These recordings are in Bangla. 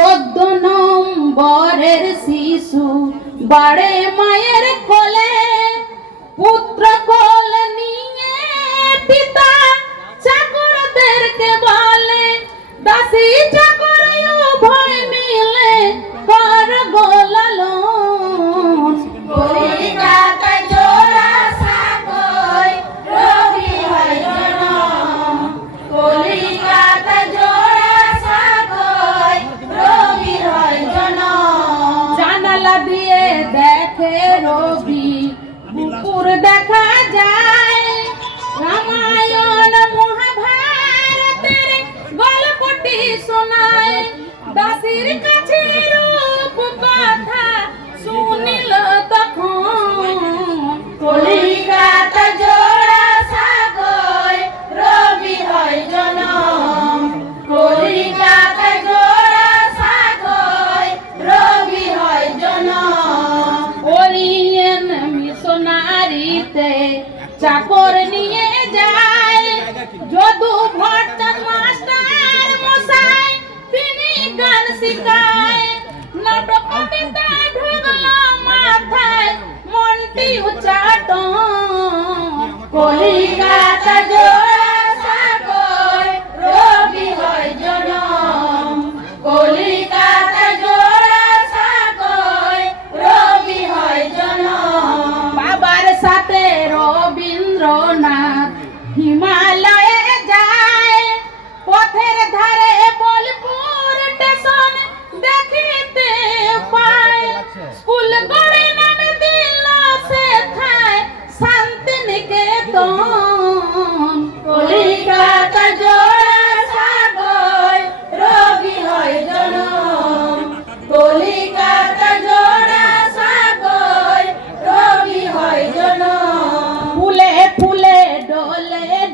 চোদ্দ নম্বরের শিশু বাড়ে মায়ের পুকুর দেখা যায়। যদু ভট্টার মাস্টার মশাই, তিনি গান শিখায়। নাটক কবিতা ঢুকল মাথায়, মনটি উচাট কলিকাতা জোড়া সাগর রবি রবীন্দ্রনাথ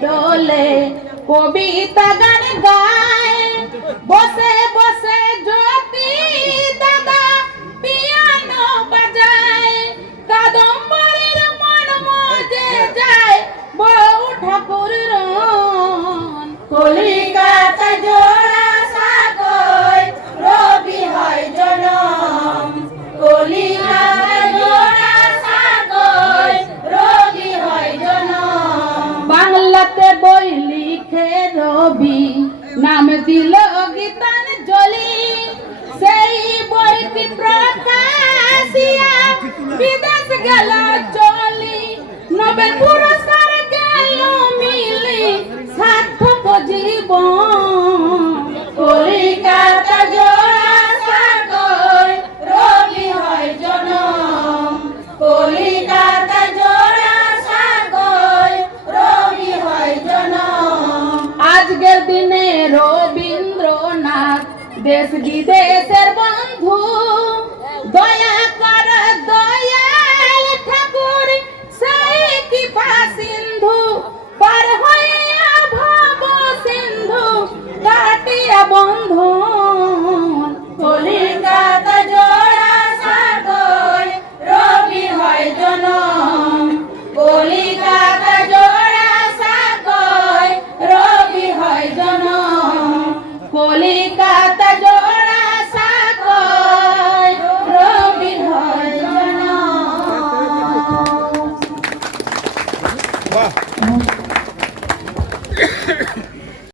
डोले कविता गान गाए। बसे बसे ज्योति दादा पियानो बजाए। कदम দিল গীতান জলি সেই বইটি প্রকাশিয়া বিদেশ গেল চলি। নবেন despedir, descer